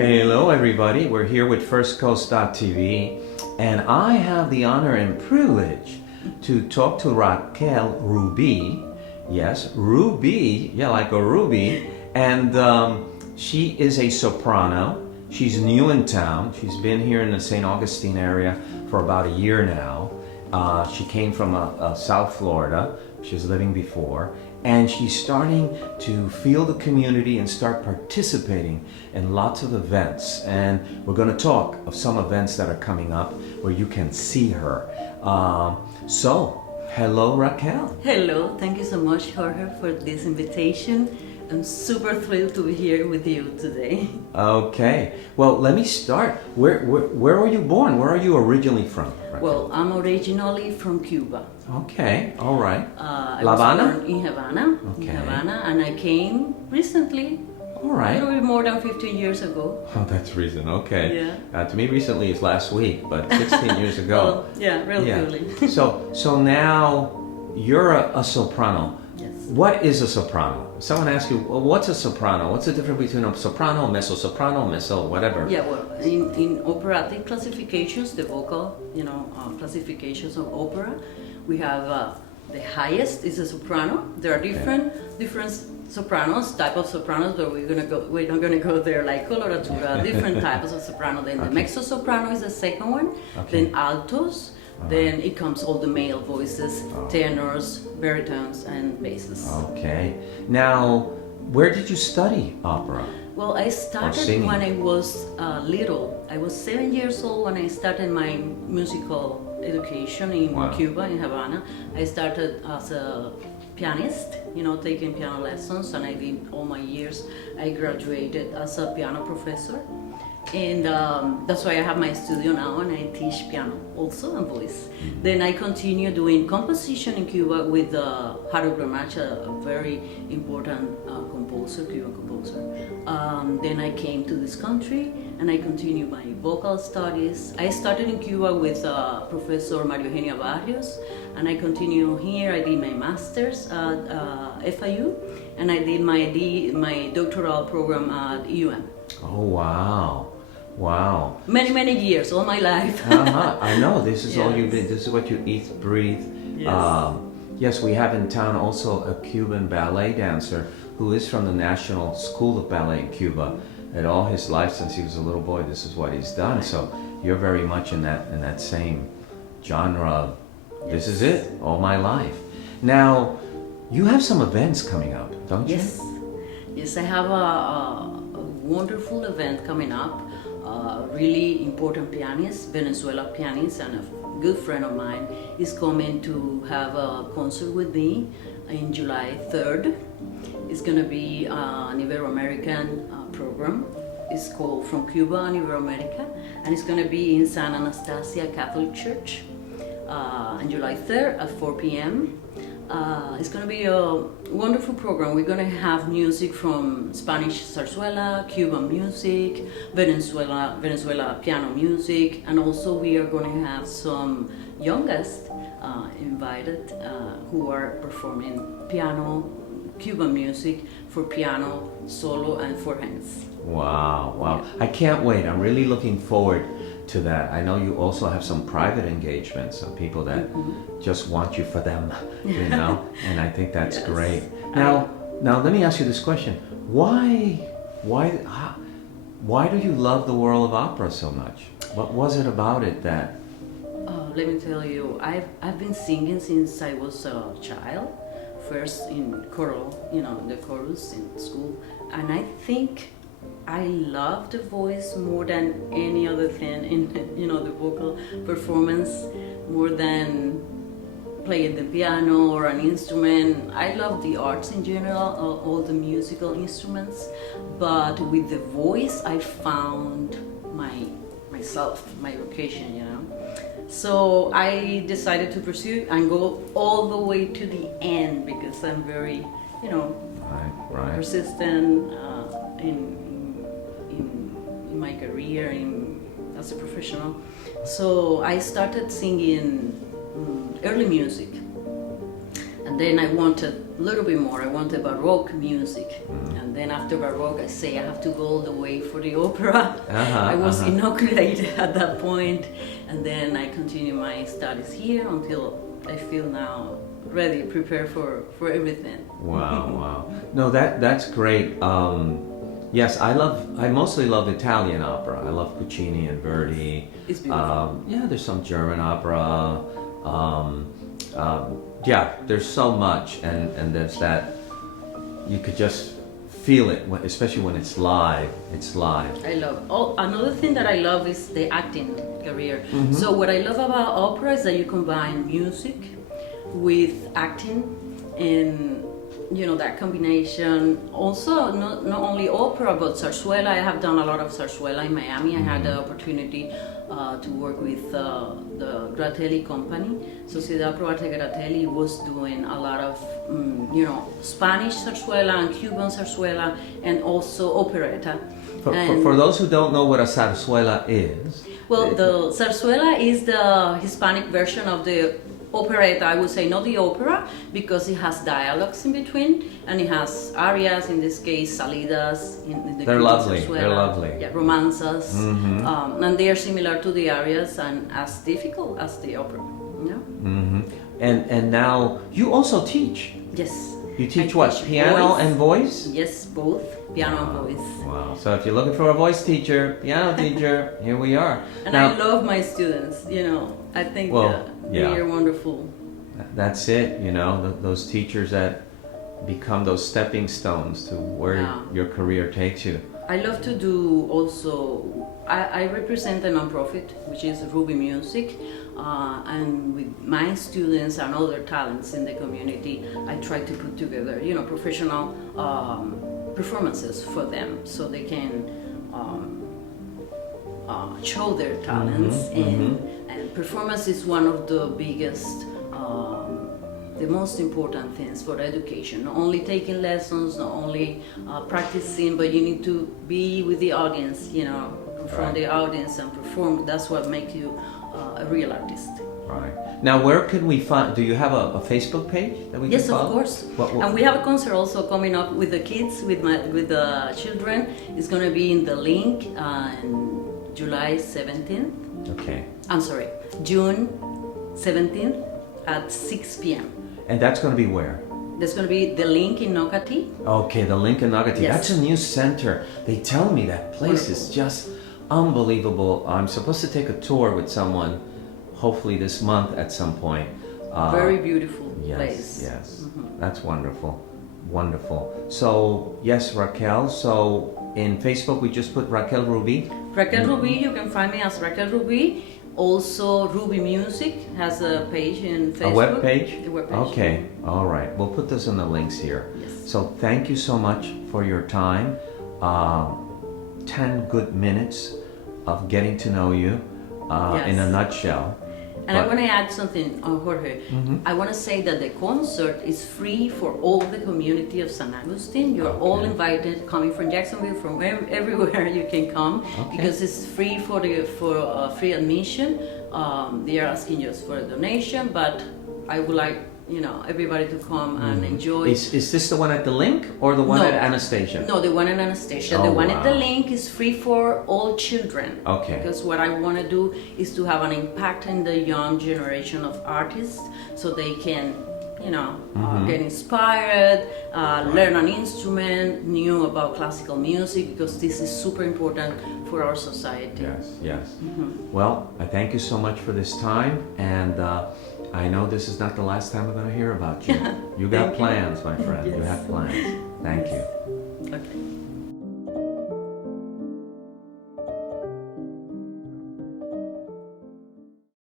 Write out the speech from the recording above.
Hello everybody, we're here with FirstCoast.tv and I have the honor and privilege to talk to Raquel Rubi. Yes, Rubi, yeah, like a ruby. And she is a soprano. She's new in town. She's been here in the St. Augustine area for about a year now. She came from South Florida. She was living before. And she's starting to feel the community and start participating in lots of events. And we're going to talk of some events that are coming up where you can see her. So, hello Raquel. Hello, thank you so much, Jorge, for this invitation. I'm super thrilled to be here with you today. Okay, well, let me start. Where were you born? Where are you originally from, Raquel? Well, I'm originally from Cuba. Okay, all right. I La was Habana? born in Havana, Okay. and I came recently, All a right. little bit more than 15 years ago. Oh, that's recent. Okay. Yeah. To me, recently is last week, but 16 years ago. Well, yeah, relatively. Yeah. So now you're a soprano. Yes. What is a soprano? Someone asks you, well, what's a soprano? What's the difference between a soprano, mezzo-soprano, mezzo, whatever? Yeah, well, in operatic classifications, the vocal, classifications of opera, we have the highest is a soprano. There are different sopranos, type of sopranos, but we're not gonna go there, like coloratura, different types of soprano. Then the mezzo soprano is the second one. Okay. Then altos. Then it comes all the male voices, tenors, baritones, and basses. Okay. Now, where did you study opera? Well, I started singing? when I was little. I was 7 years old when I started my musical education in Wow. Cuba, in Havana. I started as a pianist, taking piano lessons, and I did all my years. I graduated as a piano professor. And that's why I have my studio now, and I teach piano also and voice. Then I continue doing composition in Cuba with Jorge, a very important composer, Cuban composer. Then I came to this country and I continue my vocal studies. I started in Cuba with Professor Mario Eugenia Barrios, and I continue here. I did my master's at FIU, and I did my doctoral program at UM. Oh, wow. Wow. Many years, all my life. I know, this is all you've Yes. been, this is what you eat, breathe. Yes. Yes, we have in town also a Cuban ballet dancer who is from the National School of Ballet in Cuba. And all his life since he was a little boy, this is what he's done. So you're very much in that same genre of, this is it, all my life. Now, you have some events coming up, don't you? Yes, I have a wonderful event coming up. Really important pianist, Venezuela pianist, and a good friend of mine is coming to have a concert with me in July 3rd. It's going to be an Ibero-American program. It's called From Cuba and Ibero-America, and it's going to be in San Anastasia Catholic Church on July 3rd at 4 p.m. It's going to be a wonderful program. We're going to have music from Spanish zarzuela, Cuban music, Venezuela piano music, and also we are going to have some young guests invited who are performing Cuban music for piano, solo, and for hands. Wow. Yeah. I can't wait. I'm really looking forward to that. I know you also have some private engagements, some people that just want you for them, and I think that's Yes. great. Now let me ask you this question. Why do you love the world of opera so much? What was it about it that... Let me tell you, I've been singing since I was a child. First in choral, the chorus in school, and I think I love the voice more than any other thing in the vocal performance, more than playing the piano or an instrument. I love the arts in general, all the musical instruments, but with the voice I found myself, my vocation, So I decided to pursue and go all the way to the end because I'm very, Right. persistent in my career as a professional. So I started singing early music And then I wanted a little bit more. I wanted Baroque music. And then after Baroque, I say I have to go all the way for the opera. I was inoculated at that point. And then I continue my studies here until I feel now ready, prepared for everything. Wow, wow. No, that's great. Yes, I mostly love Italian opera. I love Puccini and Verdi. It's beautiful. Yeah, there's some German opera. Yeah, there's so much, and there's that, you could just feel it, especially when it's live. It's live. I love. Oh, another thing that I love is the acting career. So what I love about opera is that you combine music with acting, and that combination. Also, not only opera but zarzuela. I have done a lot of zarzuela in Miami. I had the opportunity to work with the Gratelli company. Sociedad Pro Arte Gratelli was doing a lot of Spanish zarzuela and Cuban zarzuela, and also operetta. For those who don't know what a zarzuela is, well, the zarzuela is the Hispanic version of the operetta. I would say not the opera, because it has dialogues in between, and it has arias, in this case salidas. They're lovely. They're lovely. Yeah, romanzas, and they are similar to the arias and as difficult as the opera. And now you also teach. Yes. You teach what? Piano and voice? Yes, both piano and voice. Wow. So if you're looking for a voice teacher, piano teacher, here we are. And now, I love my students. I think they are wonderful. That's it. Those teachers that become those stepping stones to where your career takes you. I love to do also. I represent a nonprofit, which is Rubi Music, and with my students and other talents in the community, I try to put together, professional performances for them, so they can show their talents. And performance is one of the biggest, the most important things for education. Not only taking lessons, not only practicing, but you need to be with the audience, confront the audience and perform. That's what makes you a real artist. Right. Now, where can we find? Do you have a Facebook page that we can follow? Yes, of course. What? And we have a concert also coming up with the kids, with the children. It's going to be in the link on July 17th. Okay. I'm sorry, June 17th at 6 p.m. And that's going to be where? There's going to be the link in Nocati. Okay, the link in Nocati. Yes. That's a new center. They tell me that place is just unbelievable. I'm supposed to take a tour with someone, hopefully this month at some point. Very beautiful Yes, place. yes. That's wonderful. Wonderful. So, yes, Raquel. So, in Facebook, we just put Raquel Rubi. Raquel Rubi, you can find me as Raquel Rubi. Also, Rubi Music has a page in Facebook. A web page? A web page. Okay, all right. We'll put this in the links here. Yes. So thank you so much for your time. 10 good minutes of getting to know you in a nutshell. And I want to add something, Jorge. I want to say that the concert is free for all the community of San Augustine. You're all invited, coming from Jacksonville, from everywhere you can come, because it's free for free admission. They are asking just for a donation, but I would like everybody to come and enjoy. Is this the one at the link or the one at Anastasia? No, the one at Anastasia. The one at the link is free for all children. Okay. Because what I want to do is to have an impact in the young generation of artists, so they can, get inspired, learn an instrument, knew about classical music, because this is super important for our society. Yes, yes. Well, I thank you so much for this time, and I know this is not the last time we're going to hear about you. You got plans, my friend. Yes. You have plans. Thank you. Okay.